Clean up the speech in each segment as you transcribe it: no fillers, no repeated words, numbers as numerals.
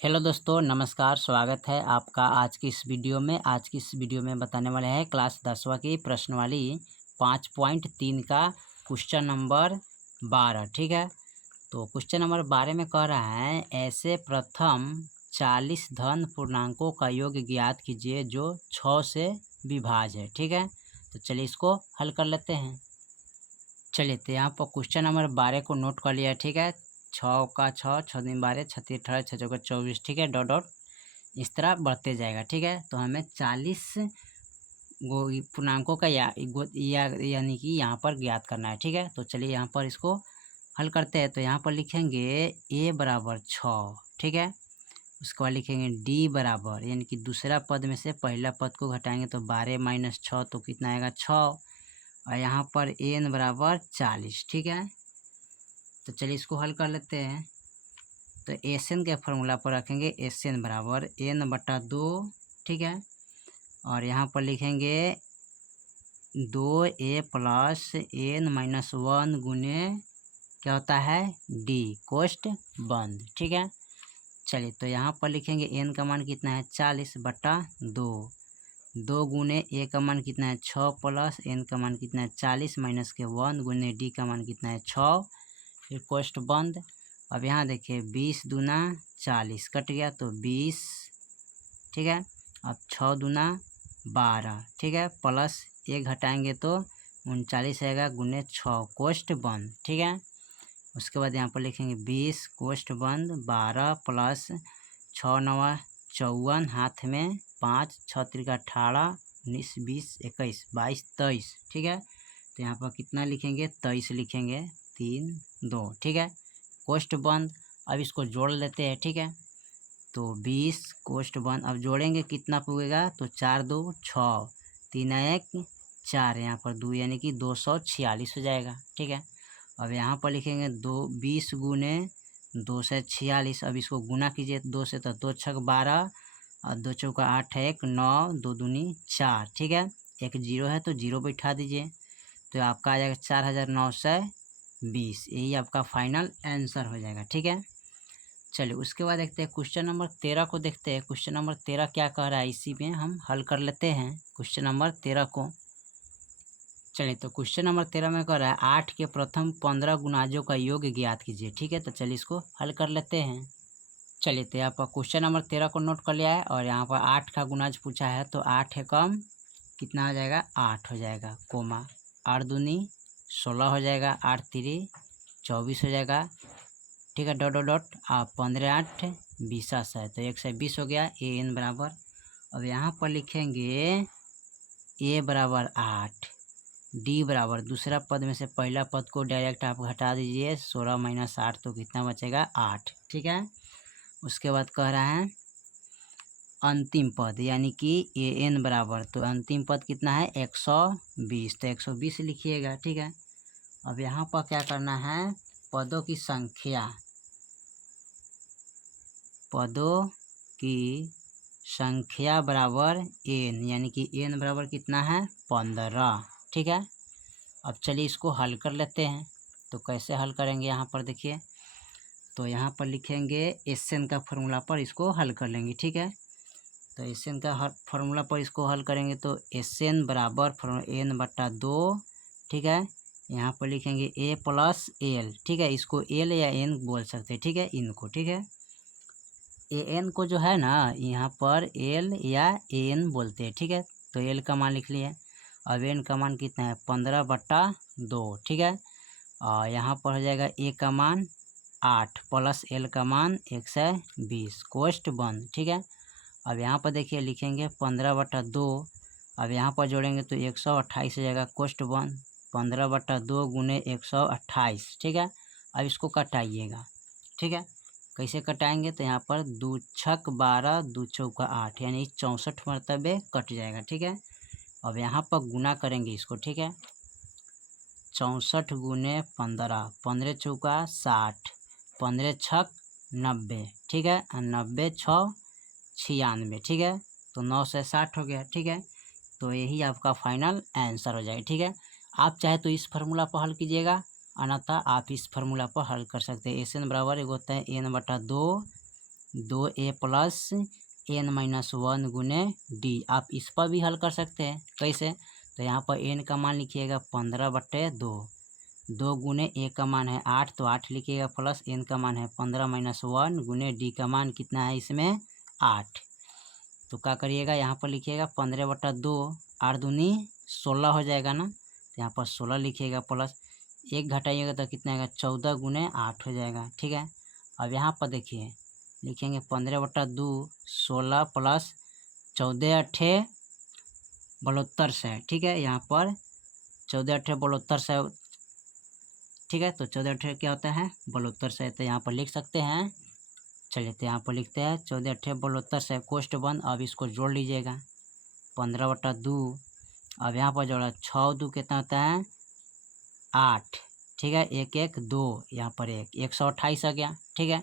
Hello दोस्तों, नमस्कार। स्वागत है आपका आज की इस वीडियो में। आज की इस वीडियो में बताने वाले हैं क्लास 10वीं की प्रश्नवाली 5.3 का क्वेश्चन नंबर 12। ठीक है, तो क्वेश्चन नंबर 12 में कह रहा है ऐसे प्रथम 40 धन पूर्णांकों का योग ज्ञात कीजिए जो 6 से विभाज्य है। ठीक है, तो चलिए इसको हल कर लेते हैं। चलिए, तो यहाँ पर क्वेश्चन नंबर 12 को नोट कर लिया। ठीक है, 6 का 6, 6 दूनी 12, 36 18, 6 चौका 24। ठीक है, डॉट डॉट इस तरह बढ़ते जाएगा। ठीक है, तो हमें 40 पूर्णांकों का यानी कि यहाँ पर ज्ञात करना है। ठीक है, तो चलिए यहाँ पर इसको हल करते हैं। तो यहाँ पर लिखेंगे a बराबर 6। ठीक है, उसके बाद लिखेंगे d बराबर, यानी कि दूसरा पद में से पहला पद को घटाएंगे तो 12 माइनस 6 तो कितना आएगा 6, और यहाँ पर n बराबर 40। ठीक है, तो चलिए इसको हल कर लेते हैं। तो एन के फॉर्मूला पर रखेंगे एन बराबर n/2। ठीक है, और यहाँ पर लिखेंगे 2a प्लस n-1 गुने क्या होता है d, कोष्ठ बंद। ठीक है, चलिए तो यहाँ पर लिखेंगे n का मान कितना है 40/2, 2 गुने a का मान कितना है 6 प्लस n का मान कितना है 40 माइनस के 1 गुने d का मान कितना है 6, फिर कोष्ठ बंद। अब यहाँ देखिए 20 दूना 40 कट गया तो 20। ठीक है, अब 6 दूना 12। ठीक है, प्लस 1 घटाएंगे तो 39 आएगा गुने 6, कोष्ठ बंद। ठीक है, उसके बाद यहाँ पर लिखेंगे 20 कोष्ठ बंद 12 प्लस 6 9 54, हाथ में 5, 6 3 18, 19 20 21 22 23। ठीक है, तो यहाँ पर कितना लिखेंगे 23 लिखेंगे 3 2। ठीक है, कोष्ठ बंद। अब इसको जोड़ लेते हैं। ठीक है, तो 20 कोष्ठ बंद, अब जोड़ेंगे कितना पुगेगा तो 4 2 6, 3 1 4, यहाँ पर 2 यानी कि 246 हो जाएगा। ठीक है, अब यहाँ पर लिखेंगे 20 गुने 2 से 46। अब इसको गुना कीजिए 2 से तो 2 6 12 और 2 चौका 8 1 9, 2 दूनी 4। ठीक है, एक जीरो है तो जीरो बैठा दीजिए, तो आपका आ जाएगा 4920। यही आपका फाइनल आंसर हो जाएगा। ठीक है, चलिए उसके बाद देखते हैं क्वेश्चन नंबर 13 को। देखते हैं क्वेश्चन नंबर 13 क्या कह रहा है, इसी में हम हल कर लेते हैं क्वेश्चन नंबर 13 को। चलिए, तो क्वेश्चन नंबर 13 में कह रहा है 8 के प्रथम 15 गुणाजों का योग ज्ञात कीजिए। ठीक है, तो चलिए इसको हल कर लेते हैं। चलिए, तो यहाँ पर क्वेश्चन नंबर 13 को नोट कर लिया है और यहाँ पर 8 का गुणाज पूछा है, तो 8 है कम कितना हो जाएगा 8 हो जाएगा, कोमा 8 दूनी 16 हो जाएगा, 8 3 24 हो जाएगा। ठीक है, डॉट डॉट डॉट आप 15 8 20 है तो 120 हो गया। an बराबर, अब यहाँ पर लिखेंगे a बराबर 8, d बराबर दूसरा पद में से पहला पद को डायरेक्ट आप हटा दीजिए, 16 माइनस 8 तो कितना बचेगा 8। ठीक है, उसके बाद कह रहा है अंतिम पद यानी कि an बराबर, तो अंतिम पद कितना है 120, तो 120 लिखिएगा। ठीक है, अब यहाँ पर क्या करना है पदों की संख्या, पदों की संख्या बराबर n, यानी कि n बराबर कितना है 15। ठीक है, अब चलिए इसको हल कर लेते हैं। तो कैसे हल करेंगे यहाँ पर देखिए, तो यहाँ पर लिखेंगे एन का फॉर्मूला पर इसको हल कर लेंगे। ठीक है, तो एन का फॉर्मूला पर इसको हल करेंगे तो एन बराबर n/2। ठीक है, यहाँ पर लिखेंगे a प्लस एल। ठीक है, इसको एल या n बोल सकते हैं। ठीक है, इनको ठीक है an को जो है ना यहाँ पर l या an बोलते हैं। ठीक है, तो l का मान लिख लिए। अब n का मान कितना है 15/2। ठीक है, और यहाँ पर हो जाएगा a का मान 8 प्लस l का मान 120, कोष्ठ बंद। ठीक है, अब यहाँ पर देखिए लिखेंगे 15/2, अब यहाँ पर जोड़ेंगे तो 128 हो जाएगा, कोष्ठ बंद। 15/2 गुने 128। ठीक है, अब इसको कटाइएगा। ठीक है, कैसे कटाएंगे तो यहाँ पर 2 6 12 2 चौका 8 यानी 64 मरतबे कट जाएगा। ठीक है, अब यहाँ पर गुना करेंगे इसको। ठीक है, 64 गुने 15, 15 चौका 60, 15 छक 90। ठीक है, 90 6 96। ठीक है, तो 9 से 60 हो गया। ठीक है, तो यही आपका फाइनल आंसर हो जाएगा। ठीक है, आप चाहे तो इस फार्मूला पर हल कीजिएगा, अन्यथा आप इस फार्मूला पर हल कर सकते हैं। एन बराबर एक होता है n/2 2a+n-1 गुने d। आप इस पर भी हल कर सकते हैं। कैसे? तो यहाँ पर n का मान लिखिएगा 15/2, 2 गुने a का मान है 8 तो 8 लिखिएगा, प्लस n का मान है 15-1 गुने d का मान कितना है इसमें 8। तो क्या करिएगा, यहाँ पर लिखिएगा 15/2, 8 दूनी 16 हो जाएगा ना, तो यहाँ पर 16 लिखिएगा, प्लस 1 घटाइएगा तो कितना आएगा 14 गुने 8 हो जाएगा। ठीक है, अब यहाँ पर देखिए लिखेंगे 15/2, 16 प्लस 14 × 8 = 72। ठीक है, यहाँ पर 14 × 8 = 72। ठीक है, तो 14 क्या होता है 72। तो यहाँ पर लिख सकते हैं। चलिए तो यहाँ पर लिखते हैं 14 × 72 कोष्ठ बंद। अब इसको जोड़ लीजिएगा 15/2। अब यहाँ पर जोड़ा 6 2 कितना होता है 8। ठीक है, 1 1 2, यहाँ पर 128 आ गया। ठीक है,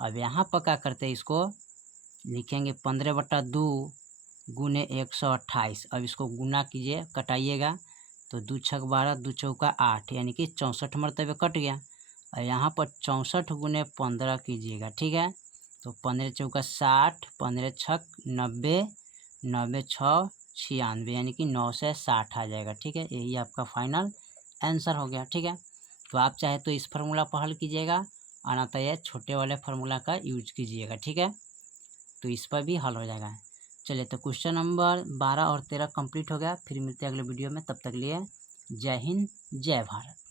अब यहाँ पर क्या करते हैं, इसको लिखेंगे 15/2 गुने 128। अब इसको गुना कीजिए, कटाइएगा तो 2 × 6 = 12, 2 × 4 = 8, यानी कि 64 मरतबे कट गया। और यहाँ पर 64 गुने 15 कीजिएगा। ठीक है, तो 15 × 4 = 60, 15 × 6 = 90, 90 × 6 = 96, यानी कि 9 से 60 आ जाएगा। ठीक है, यही आपका फाइनल आंसर हो गया। ठीक है, तो आप चाहे तो इस फार्मूला पर हल कीजिएगा, अन्यथा यह छोटे वाले फार्मूला का यूज कीजिएगा। ठीक है, तो इस पर भी हल हो जाएगा। चलिए तो क्वेश्चन नंबर 12 और 13 कंप्लीट हो गया। फिर मिलते हैं अगले वीडियो में, तब तक लिए जय हिंद जय भारत।